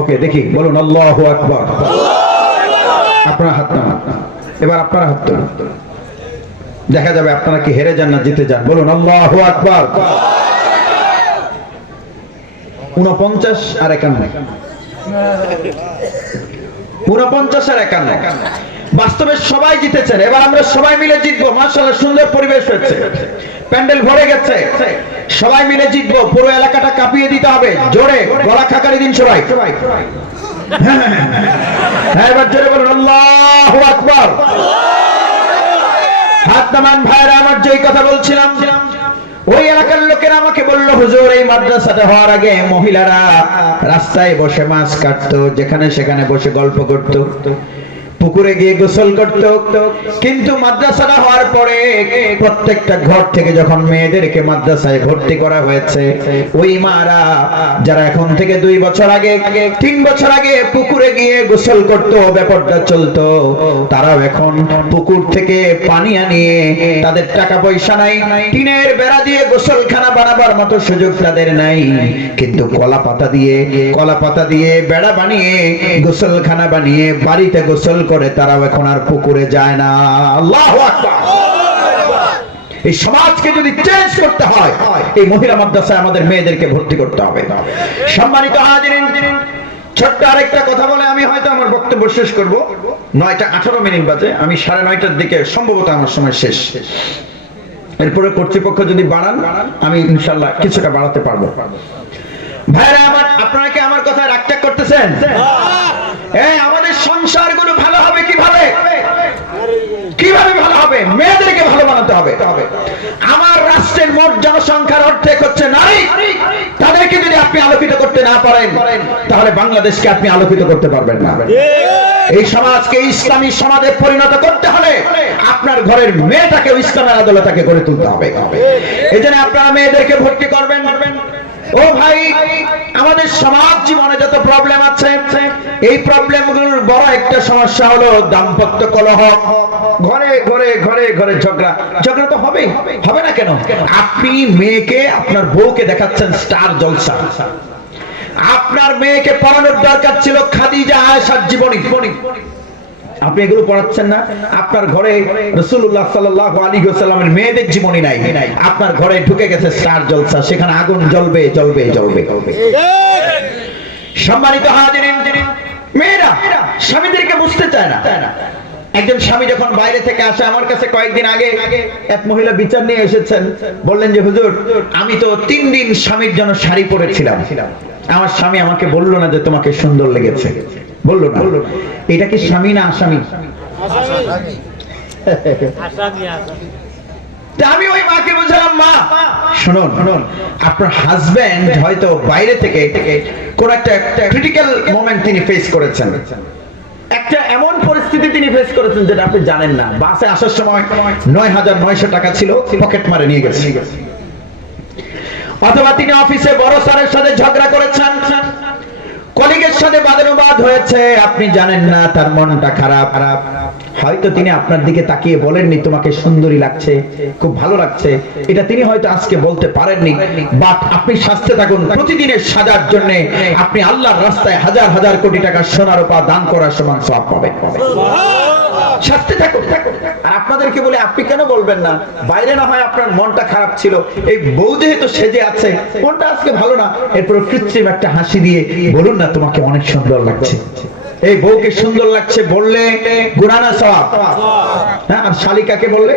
ওকে, দেখি বলুন আল্লাহু আকবার। আপনারা হাত নামান। এবার আপনারা হাত তুলুন, দেখা যাবে আপনারা কি হেরে যান না জিতে যান। বলুন আল্লাহু আকবার। 49 আর 51, 49 আর 51। বাস্তবে সবাই জিতেছেন। এবার আমরা সবাই মিলে জিতবো। মাশাআল্লাহ, সুন্দর পরিবেশ হয়েছে, প্যান্ডেল ভরে গেছে। সবাই মিলে জিতবো, পুরো এলাকাটা কাঁপিয়ে দিতে হবে। জোরে গলা খাকারি দিন সবাই। হ্যাঁ, এবার জোরে বলুন আল্লাহু আকবার। হাত নামান ভাইরা আমার। যেই কথা বলছিলাম, ওই এলাকার লোকেরা আমাকে বলল, হুজুর এই মাদ্রাসাটা হওয়ার আগে মহিলারা রাস্তায় বসে মাছ কাটতো, যেখানে সেখানে বসে গল্প করতো, পুকুরে গিয়ে গোসল করতো। কিন্তু মাদ্রাসাটা হওয়ার পরে প্রত্যেকটা ঘর থেকে যখন মেয়েদেরকে মাদ্রাসায় ভর্তি করা হয়েছে, ওই মারা যারা এখন থেকে 2 বছর আগে 3 বছর আগে পুকুরে গিয়ে গোসল করতো, ব্যাপারটা চলতো, তারাও এখন পুকুর থেকে পানি আনিয়ে, তাদের টাকা পয়সা নাই, টিনের বেড়া দিয়ে গোসলখানা বানাবার মতো সুযোগ তাদের নাই, কিন্তু কলা পাতা দিয়ে বেড়া বানিয়ে গোসলখানা বানিয়ে বাড়িতে গোসল করে তারাও এখন আর পুকুরে যায় না। আল্লাহু আকবার। এই সমাজকে যদি চেঞ্জ করতে হয়, এই মহিলা মাদ্রাসায় আমাদের মেয়েদেরকে ভর্তি করতে হবে। সম্মানিত হাজিরিন, ছোট্ট আরেকটা কথা বলে আমি হয়তো আমার বক্তব্য শেষ করব। 9:18 বাজে, আমি 9:30টার দিকে সম্ভবত আমার সময় শেষ। এরপরে কর্তৃপক্ষ যদি বাড়ান, আমি ইনশাআল্লাহ কিছুটা বাড়াতে পারবো। ভাইরা আমার, আপনারা কি আমার কথা রাগটাগ করতেছেন? আমাদের সংসারগুলো ভালো হবে কিভাবে? কিভাবে ভালো হবে? মেয়েদেরকে ভালো বানাতে হবে। আমার রাষ্ট্রের মোট জনসংখ্যার অর্ধেক হচ্ছে নারী। তাদেরকে যদি আপনি আলোকিত করতে না পারেন, তাহলে বাংলাদেশকে আপনি আলোকিত করতে পারবেন না। এই সমাজকে ইসলামী সমাজে পরিণত করতে হলে আপনার ঘরের মেয়েটাকে ইসলামের আদালতে করে তুলতে হবে। এজন্য আপনারা মেয়েদেরকে ভর্তি করবেন। ও ভাই, আমাদের সমাজ জীবনে যত প্রবলেম আছে, এই প্রবলেমগুলোর বড় একটা সমস্যা হলো দাম্পত্য কলহ। ঘরে ঘরে ঘরে ঘরে ঝগড়া। ঝগড়া তো হবে, হবে না কেন? আপনি মেয়েকে, আপনার বউকে দেখাচ্ছেন স্টার জলসা। আপনার মেয়েকে পড়ানোর দরকার ছিল খাদিজা আয়েশার জীবনী। আপনি এগুলো পড়াচ্ছেন না। আপনার ঘরে রাসূলুল্লাহ সাল্লাল্লাহু আলাইহি ওয়াসাল্লামের মেয়েদের জীবনী নাই। আপনার ঘরে ঢুকে গেছে স্টার জলসা, সেখানে আগুন জ্বলবে জ্বলবে জ্বলবে। সম্মানিত হাজিরিন, মেয়েরা স্বামীদেরকে বুঝতে চায় না। একজন স্বামী যখন বাইরে থেকে আসে, আমার কাছে কয়েকদিন আগে এক মহিলা বিচার নিয়ে এসেছেন। বললেন যে হুজুর, আমি তো 3 দিন স্বামীর জন্য শাড়ি পরেছিলাম, আমার স্বামী আমাকে বললো না যে তোমাকে সুন্দর লেগেছে। বললো না। এটা কি স্বামী না আসামি? আমি ওই মাকে বুঝলাম, মা শুনুন, আপনার হাজবেন্ড হয়তো বাইরে থেকে কোন একটা ক্রিটিক্যাল মোমেন্ট তিনি ফেস করেছেন, একটা এমন পরিস্থিতি তিনি ফেস করেছেন যেটা আপনি জানেন না। বাসে আসার সময় ৯,৯০০ টাকা ছিল, পকেট মারে নিয়ে গেছে। অথবা তিনি অফিসে বড় স্যারের সাথে ঝগড়া করেছেন, কলিগের সাথে বাদানুবাদ হয়েছে, আপনি জানেন না, তার মনটা খারাপ। হয়তো তিনি আপনার দিকে তাকিয়ে বলেননি তোমাকে সুন্দরী লাগছে, খুব ভালো লাগছে, এটা তিনি হয়তো আজকে বলতে পারেননি। বাট আপনি শাস্তে থাকুন, প্রতিদিনের সাজার জন্য আপনি আল্লাহর রাস্তায় হাজার হাজার কোটি টাকা সোনা রূপা দান করার সমান সওয়াব পাবেন। শাস্তে থাকুন। আর আপনাদেরকে বলে আপনি কেন বলবেন না, বাইরে না হয় আপনার মনটা খারাপ ছিল, এই বউ যেহেতু সেজে আছে, মনটা আজকে ভালো না, এরপর কৃত্রিম একটা হাসি দিয়ে বলুন না তোমাকে অনেক সুন্দর লাগছে। এই বউকে সুন্দর লাগছে বললে গুনাহ না সওয়াব? হ্যাঁ। আর শালিকাকে বললে,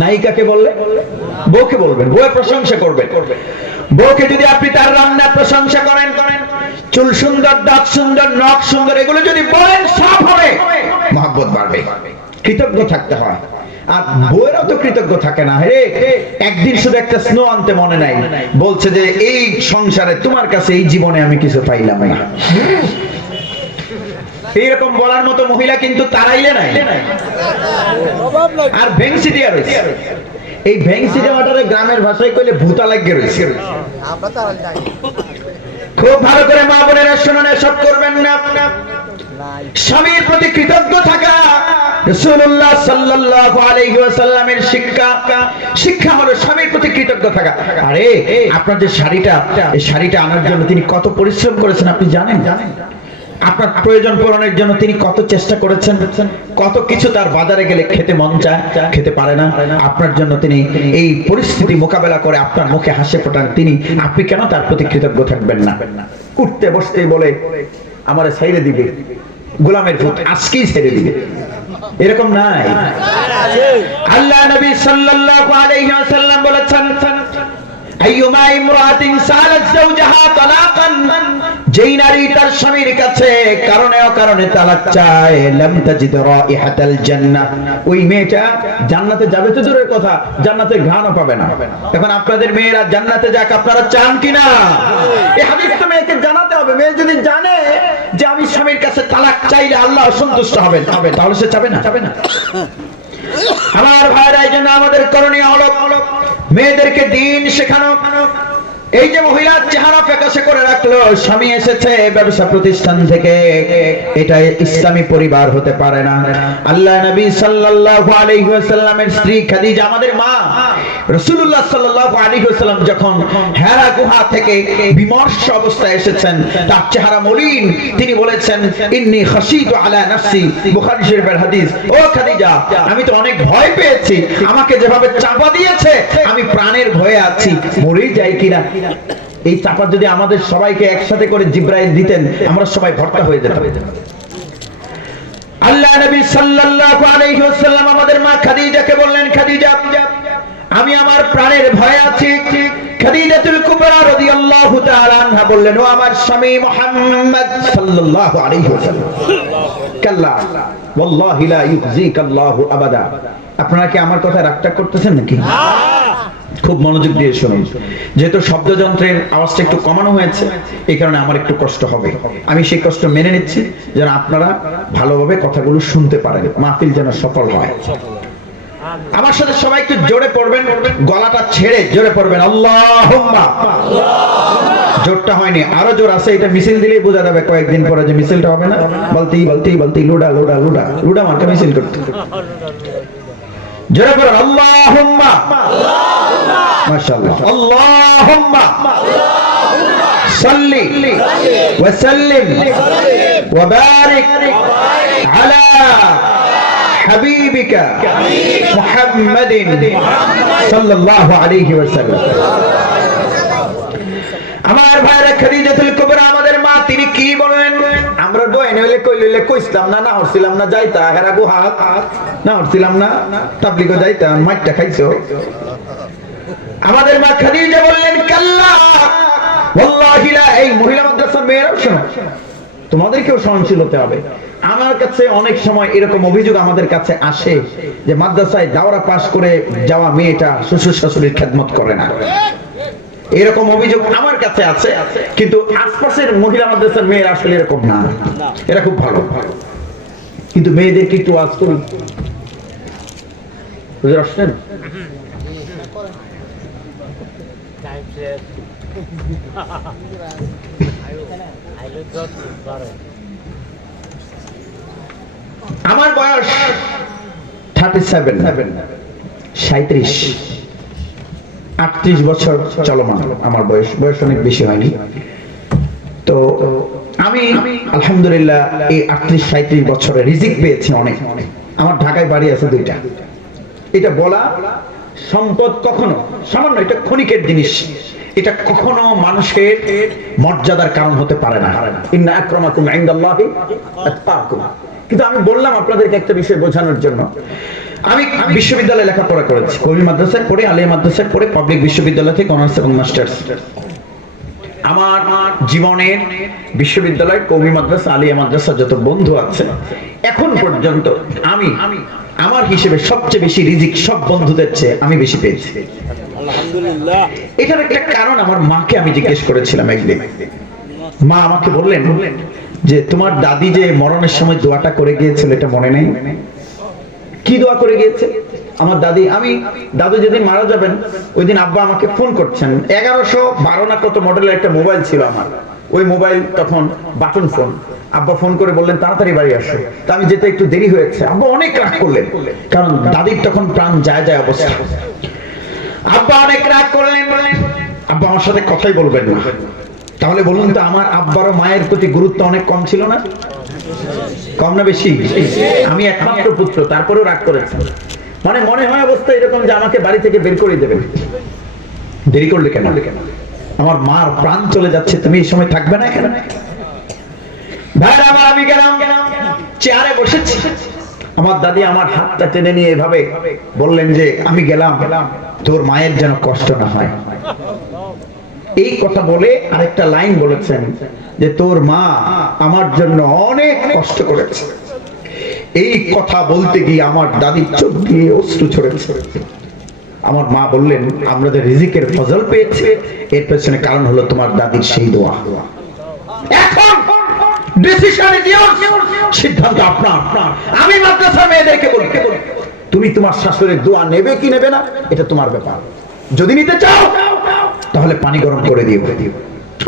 নায়িকাকে বললে, বউকে বলবেন, বউয়ের প্রশংসা করবেন। বউকে যদি আপনি তার রান্নার প্রশংসা করেন, চুল সুন্দর, দাঁত সুন্দর, নখ সুন্দর, এগুলো যদি বলেন, সব হবে, মহব্বত বাড়বে। কৃতজ্ঞ থাকতে হয়। আর বউয়েরও তো কৃতজ্ঞ থাকে না। হে, একদিন শুধু একটা স্নো আনতে মনে নাই, বলছে যে এই সংসারে তোমার কাছে এই জীবনে আমি কিছু পাইলাম না। এইরকম বলার মতো মহিলা কিন্তু তারাইলে নাই। আর ভেংসি দিয়া রয়েছে। এই ভেংসি দেওয়াটারে গ্রামের ভাষায় কইলে ভূতা লাগিয়ে রয়েছে। খুব ভালো করে মা বোনেরা শুনুন, এসব করবেন না। স্বামীর প্রতি কৃতজ্ঞ থাকা রাসূলুল্লাহ সাল্লাল্লাহু আলাইহি ওয়াসাল্লামের শিক্ষা হলো স্বামীর প্রতি কৃতজ্ঞ থাকা। আরে আপনার যে শাড়িটা, এই শাড়িটা আনার জন্য তিনি কত পরিশ্রম করেছেন আপনি জানেন? আপনার প্রয়োজন পূরণের জন্য তিনি কত চেষ্টা করেছেন, কত কিছু তার বাজারে গেলে খেতে মন চায়, খেতে পারে না, আপনার জন্য তিনি এই পরিস্থিতি মোকাবেলা করে আপনার মুখে হাসি ফোটান তিনি, আপনি কেন তার প্রতি কৃতজ্ঞ থাকবেন না? উঠতে বসতেই বলে আমারে ছেড়ে দিবে, গোলামের ফুট আজকেই ছেড়ে দিবে, এরকম নাই। আল্লাহ নবী সাল্লাল্লাহু আলাইহি ওয়াসাল্লাম বলেছেন, আইয়ুমা ইমরাতিন সালাত যাওজাহা তালাকান, যেই নারী তার স্বামীর কাছে কারণে অকারণে তালাক চায়, লাম তাজিদ রাইহাতাল জান্নাহ, ওই মেয়েটা জান্নাতে যাবে তো দূরের কথা, জান্নাতের ঘ্রাণও পাবে না। এখন আপনাদের মেয়েরা জান্নাতে যাক, আপনারা চান কিনা? এই হাদিস তো মেয়েকে জানাতে হবে। মেয়ে যদি জানে যে আমি স্বামীর কাছে তালাক চাইলে আল্লাহ সন্তুষ্ট হবেন, তাহলে সে চাবে না। আমার ভাইরা, এই জন্য আমাদের করণীয় হলো মেয়েদেরকে দিন শেখানো। এই যে মহিলার চেহারা প্রকাশে করে রাখলো, স্বামী এসেছে ব্যবসা প্রতিষ্ঠান থেকে, এটা ইসলামী পরিবার হতে পারে না। আল্লাহ নবী সাল্লাল্লাহু আলাইহি ওয়াসাল্লামের স্ত্রী খাদিজা, আমাদের মা, রাসূলুল্লাহ সাল্লাল্লাহু আলাইহি ওয়াসাল্লাম যখন হেরা গুহা থেকে বিমর্ষ অবস্থায় এসেছেন, তার চেহারা মলিন, তিনি বলেছেন, ইন্নী খাশিতু আলা নাফসি, বুখারী শরীফের হাদিস, ও খাদিজা, আমি তো অনেক ভয় পেয়েছি, আমাকে যেভাবে চাপা দিয়েছে আমি প্রাণের ভয়ে আছি, মরে যাই কিনা। এই চাপা যদি আমাদের সবাইকে একসাথে করে জিব্রাইল দিতেন, আমরা সবাই ভর্তা হয়ে যেতাম। আল্লাহ নবী সাল্লাল্লাহু আলাইহি ওয়াসাল্লাম আমাদের মা খাদিজাকে বললেন, খাদিজা, আমি আমার প্রাণের ভয়ে আছি। খাদিজাতুল কুবরা রাদিয়াল্লাহু তাআলা আনহা বললেন, ও আমার স্বামী মুহাম্মদ সাল্লাল্লাহু আলাইহি ওয়াসাল্লাম, কাল্লা ওয়াল্লাহি লা ইউযিকাল্লাহু আবাদা। আপনারা কি আমার কথা রাগটা করতেছেন নাকি? খুব মনোযোগ দিয়ে শুনুন, যেহেতু শব্দযন্ত্রের আওয়াজটা একটু কমানো হয়েছে এই কারণে আমার একটু কষ্ট হবে, আমি সেই কষ্ট মেনে নিচ্ছি যেন আপনারা ভালোভাবে কথাগুলো শুনতে পারেন, মাহফিল যেন সফল হয়। আমার সাথে সবাই একটু জোরে পড়বেন, গলাটা ছেড়ে জোরে পড়বেন আল্লাহুম্মা। জোরটা হয়নি, আরো জোর আছে, এটা মিছিল দিলেই বোঝা যাবে কয়েকদিন পরে যে মিছিলটা হবে না, বলতেই লুডা লুডা লুডা লুডা মার্কা মিছিল করতে। জোরে পড়ুন আল্লাহুম্মা। মাশাআল্লাহ। আল্লাহুম্মা সাল্লি ওয়া সাল্লিম ওয়া বারিক আলা হাবিবিকা মুহাম্মাদিন সাল্লাল্লাহু আলাইহি ওয়াসাল্লাম। আমার ভাইরা খাদিজাতুল কুবরা আমাদের মা, তিনি কি বলেন? আমরা দোয়া নিলে কইলে কইছিলাম না, না হরছিলাম না, যাইতা হেরা গুহাত না হরছিলাম না, তাবলিগো যাইতা, মাইটটা খাইছো। আমাদের মা খাদিজা বললেন কাল্লা ওয়াল্লাহি লা। এই মহিলা মাদ্রাসার মেয়েরাও শোনো, তোমাদেরকেও সহনশীল হতে হবে। আমার কাছে অনেক সময় এরকম অভিযোগ আমাদের কাছে আসে যে মাদ্রাসায় দাওরা পাস করে যাওয়া মেয়েটা শ্বশুর শাশুড়ির খেদমত করে না, এরকম অভিযোগ আমার কাছে আছে। কিন্তু আশপাশের মহিলা মাদ্রাসার মেয়েরা আসলে এরকম না, এরা খুব ভালো। কিন্তু মেয়েদেরকে একটু ওয়াজ করি, বুঝতে পারছেন? আমার বয়স 37, 37, 38 বছর চলমান আমার বয়স অনেক বেশি হয়নি। তো আমি আলহামদুলিল্লাহ এই 38-37 বছরে রিজিক পেয়েছি অনেক। আমার ঢাকায় বাড়ি আছে 2টা। এটা বলা সম্পদ কখনো সামান্য, এটা ক্ষণিকের জিনিস, এটা কখনো মানুষের মর্যাদার কারণ হতে পারে না। ইন্না আকরামাকুম ইনদাল্লাহি আতকাকুম। কিন্তু আমি বললাম আপনাদেরকে একটা বিষয় বোঝানোর জন্য, আমি বিশ্ববিদ্যালয়ে লেখাপড়া করেছি, কওমি মাদ্রাসায় পড়ে, আলিয়া মাদ্রাসায় পড়ে, পাবলিক বিশ্ববিদ্যালয় থেকে অনার্স এবং মাস্টার্স। আমার জীবনের বিশ্ববিদ্যালয়, কওমি মাদ্রাসা, আলিয়া মাদ্রাসা যত বন্ধু আছে এখন পর্যন্ত আমি আমার হিসেবে সবচেয়ে বেশি রিজিক সব বন্ধুদের চেয়ে আমি বেশি পেয়েছি, আলহামদুলিল্লাহ। এটার একটা কারণ আমার মাকে আমি জিজ্ঞেস করেছিলাম একদিন। মা আমাকে বললেন যে তোমার দাদি যে মরণের সময় দোয়াটা করে গিয়েছিল এটা মনে নেই? কি দোয়া করে গিয়েছে আমার দাদি? দাদু যেদিন মারা যাবেন ওই দিন আব্বা আমাকে ফোন করছেন, 1112 না কত মডেলের একটা মোবাইল ছিল আমার, ওই মোবাইল তখন বাটন ফোন। আব্বা ফোন করে বললেন তাড়াতাড়ি বাড়ি আসো। তা আমি যেতে একটু দেরি হয়েছে, আব্বা অনেক রাগ করলেন, কারণ দাদির তখন প্রাণ যায় যায় অবস্থা। আব্বা অনেক রাগ করলেন, আব্বা আমার সাথে কথাই বলবেন না। তাহলে বলুন তো আমার আব্বারও মায়ের প্রতি গুরুত্ব অনেক কম ছিল না? কম না বেশি? আমি একমাত্র পুত্র, তারপরেও রাগ করেছে। মানে মনে হয় অবস্থা এরকম যে আমাকে বাড়ি থেকে বের করে দেবেন। দেরি করলে কেন? আমার মার প্রাণ চলে যাচ্ছে, তুমি এই সময় থাকবে না এখানে? ভাইরা আমার, আমি গেলাম, চেয়ারে বসেছি, আমার দাদি আমার হাতটা টেনে নিয়ে এভাবে বললেন যে আমি গেলাম, তোর মায়ের যেন কষ্ট না হয়। এই কথা বলে আরেকটা লাইন বলেছেন যে তোর মা আমার জন্য অনেক কষ্ট করেছে। এই কথা বলতে গিয়ে আমার দাদির চোখ দিয়ে অশ্রু ঝরেছে। আমার মা বললেন আমরা যে রিজিকের ফজল পেয়েছি এর পেছনে কারণ হলো তোমার দাদির সেই দোয়া। এখন ডিসিশন ইজ ইয়োরস, সিদ্ধান্ত আপনার। আমি মাদ্রাসা মেয়েদেরকে বলি তুমি তোমার শাশুড়ির দোয়া নেবে কি নেবে না এটা তোমার ব্যাপার। যদি নিতে চাও তাহলে পানি গরম করে দিও।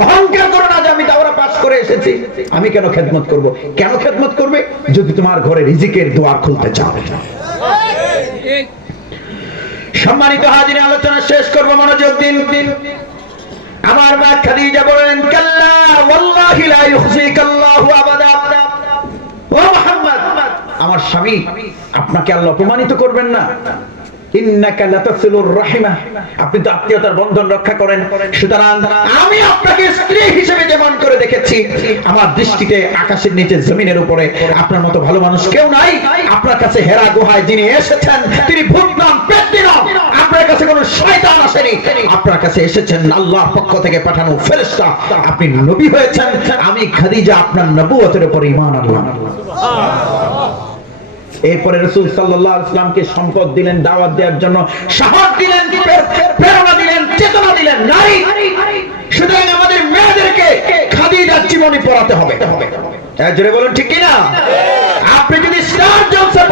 অহংকার করো না যে আমি দাওরা পাস করে এসেছি, আমি কেন খেদমত করব। কেন খেদমত করবে? যদি তোমার ঘরে রিজিকের দুয়ার খুলতে চাও। সম্মানিত হাজির, আলোচনা শেষ করব, মনোযোগ দিন। আমার মা খাদিজা বলেন কাল্লা ওয়াল্লাহি লা ইউখজিকাল্লাহু আবাদা। ও মুহাম্মদ, আমার স্বামী আপনাকে আল্লাহ অপমানিত করবেন না। ইন্নাকা লাতাসিলুর রাহিমা, আপনি তো আত্মীয়তার বন্ধন রক্ষা করেন। সুতরাং আমি আপনাকে স্ত্রী হিসেবে যেমন করে দেখেছি, আমার দৃষ্টিতে আকাশের নিচে জমিনের উপরে আপনার মতো ভালো মানুষ কেউ নাই। আপনার কাছে হেরা গুহায় যিনি এসেছেন তিনি ভূত নন, পেত্নী নন। আপনার কাছে কোনো শয়তান আসেনি, আপনার কাছে এসেছেন আল্লাহর পক্ষ থেকে পাঠানো ফেরেশতা। আপনি নবী হয়েছেন। আমি খাদিজা আপনার নবুয়তের উপর ঈমান আনলাম। এরপরে রাসূল সাল্লাল্লাহু আলাইহি ওয়াসাল্লামকে সম্পদ দিলেন, দাওয়াত দেওয়ার জন্য সাহস দিলেন, প্রেরণা দিলেন, চেতনা দিলেন। নারী, সুতরাং আমাদের মেয়েদেরকে খাদিজার জীবনী পড়াতে হবে। জোরে বলুন ঠিক কি না? আপনি যদি স্টার জলসা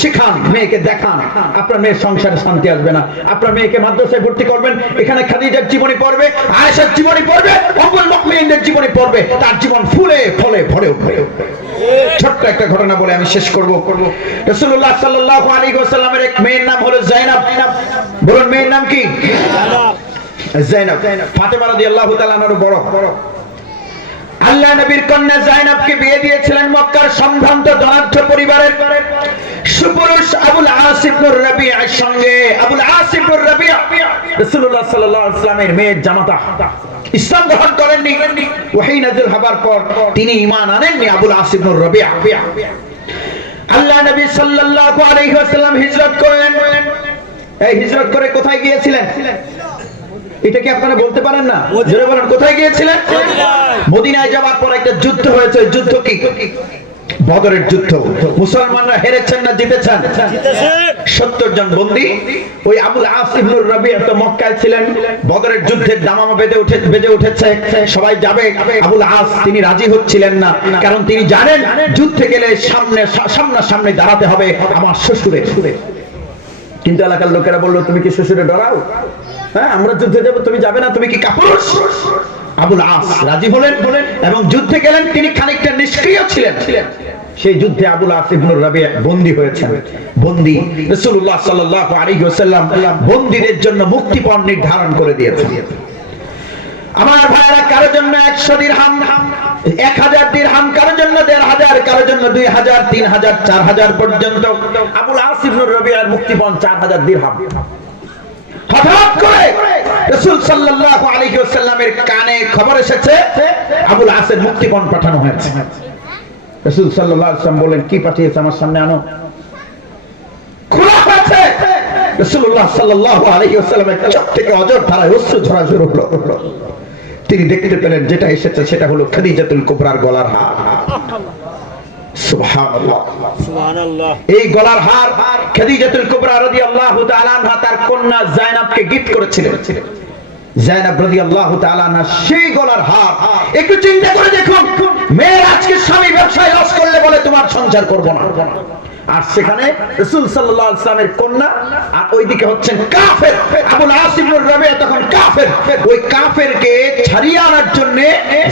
শিখান, মেয়েকে দেখান, আপনার মেয়ের সংসারে শান্তি আসবে না। আপনার মেয়েকে মাদ্রাসায় ভর্তি করবেন, এখানে খাদিজার জীবনী পড়বে, আয়েশার জীবনী পড়বে, উম্মুল মুমিনিনদের জীবনী পড়বে, তার জীবন ফুলে ফলে ভরে উঠবে। ছোট্ট একটা ঘটনা বলে আমি শেষ করব। রাসূলুল্লাহ সাল্লাল্লাহু আলাইহি ওয়াসাল্লামের এক মেয়ের নাম হলো যায়েনব। বলুন মেয়ের নাম কি? যায়েনব। ফাতেমা রাদিয়াল্লাহু তাআলা আনহার বড় আল্লাহ নবীর কন্যা যায়েনবকে বিয়ে দিয়েছিলেন মক্কার সম্ভ্রান্ত ধনাঢ্য পরিবারের সুপুরুষ আবুল আস ইবনুর রাবিআর সঙ্গে। আবুল আস ইবনুর রাবিআ রাসূলুল্লাহ সাল্লাল্লাহু আলাইহি ওয়াসাল্লামের মেয়ের জামাতা। ইসলাম গ্রহণ করেননি, ওহী নাযিল হবার পর তিনি ঈমান আনেননি। আবুল আস ইবনুর রাবিআ, আল্লাহ নবী সাল্লাল্লাহু আলাইহি ওয়াসাল্লাম হিজরত করলেন। এই হিজরত করে কোথায় গিয়েছিলেন? এটা কি আপনারা বলতে পারেন না? জোরে বলেন, কোথায় গিয়েছিলেন? মদিনায় যাওয়ার পর একটা যুদ্ধ হয়েছে। যুদ্ধ কি? বদরের যুদ্ধ। মুসলমানরা হেরেছেন না জিতেছেন? 70 জন বন্দী। ওই আবুল আস ইবনুর রাবিআ তো মক্কায় ছিলেন। বদরের যুদ্ধের দামামা বেজে উঠেছে, সবাই যাবে। আবুল আস তিনি রাজি হচ্ছিলেন না, কারণ তিনি জানেন যুদ্ধে গেলে সামনাসামনি দাঁড়াতে হবে আমার শ্বশুরের। কিন্তু এলাকার লোকেরা বললো, তুমি কি শ্বশুরে ডরাও? হ্যাঁ, আমরা যুদ্ধে যাব, তুমি যাবে না, তুমি কি কাপুরুষ? আবুল আস রাজি হলেন এবং যুদ্ধে গেলেন। তিনি খানিকটা নিষ্ক্রিয় ছিলেন। সেই যুদ্ধে আবুল আস ইবনুর রাবিআ বন্দী হয়েছেন। বন্দী রাসূলুল্লাহ সাল্লাল্লাহু আলাইহি ওয়াসাল্লাম বন্দীদের জন্য মুক্তিপণ নির্ধারণ করে দিয়েছেন। আমার ভাইরা, কারোর জন্য 100 দিরহাম, 1000 দিরহাম, কারোর জন্য 1500, কারোর জন্য 2000, 3000, 4000 পর্যন্ত। আবুল আস ইবনুর রাবিআর মুক্তিপণ 4000 দিরহাম। হঠাৎ করে রাসূল সাল্লাল্লাহু আলাইহি ওয়াসাল্লামের কানে খবর এসেছে আবুল আসের মুক্তিপণ পাঠানো হয়েছে। রাসূল সাল্লাল্লাহু আলাইহি ওয়াসাল্লাম বলেন, কি পাঠিয়েছে আমার সামনে আনো। খোলা হয়েছে। রাসূলুল্লাহ সাল্লাল্লাহু আলাইহি ওয়াসাল্লামের চোখ থেকে অঝর ধারায় অশ্রু ঝরা শুরু হলো। তিনি দেখতে পেলেন যেটা এসেছে সেটা হলো খাদিজাতুল কুবরার গলার হার। সুবহানাল্লাহ, সুবহানাল্লাহ। এই গলার হার খাদিজাতুল কুবরা রাদিয়াল্লাহু তাআলা আনহা তার কন্যা যায়েনবকে গিফট করেছিলেন। যায়েনব রাদিয়াল্লাহু তাআলা আনহা সেই গলার হার। একটু চিন্তা করে দেখুন, মেয়ের আজকে স্বামী ব্যবসায় লস করলে বলে তোমার সংসার করব না, আর সেখানে রাসূল সাল্লাল্লাহু আলাইহি ওয়াসাল্লামের কন্যা, আর ওইদিকে হচ্ছেন কাফের। আবুল আস ইবনুর রাবিআ তখন কাফের। ওই কাফেরকে ছাড়িয়ে আনার জন্য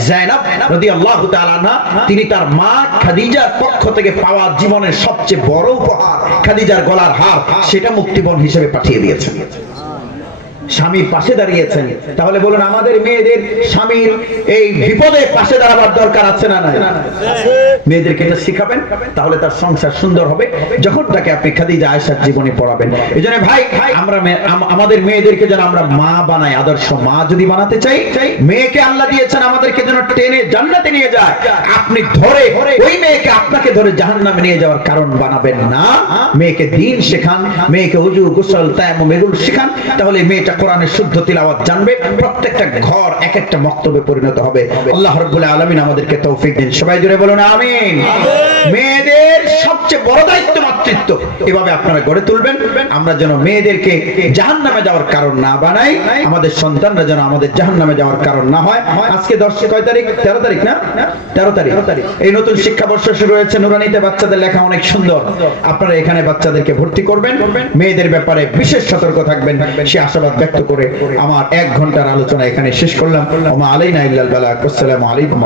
যায়েনব রাদিয়াল্লাহু তাআলা আনহা তিনি তার মা খাদিজার পক্ষ থেকে পাওয়া জীবনের সবচেয়ে বড় উপহার খাদিজার গলার হার, সেটা মুক্তিপণ হিসেবে পাঠিয়ে দিয়েছেন। স্বামীর পাশে দাঁড়িয়েছেন। তাহলে বলুন, আমাদের মেয়েদের স্বামীর এই বিপদে পাশে দাঁড়াবার দরকার আছে না নাই? মেয়েদেরকে এটা শিখাবেন, তাহলে তার সংসার সুন্দর হবে। যখন তাকে আপনি খাদিজা আয়েশার জীবনী পড়াবেন, এইজন্য ভাই আমরা আমাদের মেয়েদেরকে যেন আমরা মা বানাই, আদর্শ মা যদি বানাতে চাই, মেয়েকে আল্লাহ দিয়েছেন আমাদেরকে যেন টেনে জান্নাতে নিয়ে যায়। আপনি ধরে ওই মেয়েকে আপনাকে ধরে জাহান্নামে নিয়ে যাওয়ার কারণ বানাবেন না। মেয়েকে দ্বীন শেখান, মেয়েকে ওযু গোসল তায়াম্মুম এগুলো শেখান, তাহলে মেয়েটা কোরআনের শুদ্ধ তিলাওয়াত জানবে। প্রত্যেকটা ঘর এক একটা মক্তবে পরিণত হবে। আল্লাহ রাব্বুল আলামিন আমাদেরকে তৌফিক দিন। সবাই জোরে বলুন আমিন। মেয়েদের সবচেয়ে বড় দায়িত্ব মাতৃত্ব। এভাবে আপনারা গড়ে তুলবেন, আমরা যেন মেয়েদেরকে জাহান্নামে যাওয়ার কারণ না বানাই, আমাদের সন্তানরা যেন আমাদের জাহান্নামে যাওয়ার কারণ না হয়। আজকে 10 কয় তারিখ? 13 তারিখ না? 13 তারিখ। এই নতুন শিক্ষাবর্ষ শুরু হয়েছে। নুরানীতে বাচ্চাদের লেখা অনেক সুন্দর। আপনারা এখানে বাচ্চাদেরকে ভর্তি করবেন। মেয়েদের ব্যাপারে বিশেষ সতর্ক থাকবেন, সে আশাবাদ ব্যক্ত করে আমার 1 ঘন্টার আলোচনা এখানে শেষ করলাম। ওমা আলাইনা ইল্লাল বালাগ। আসসালামু আলাইকুম।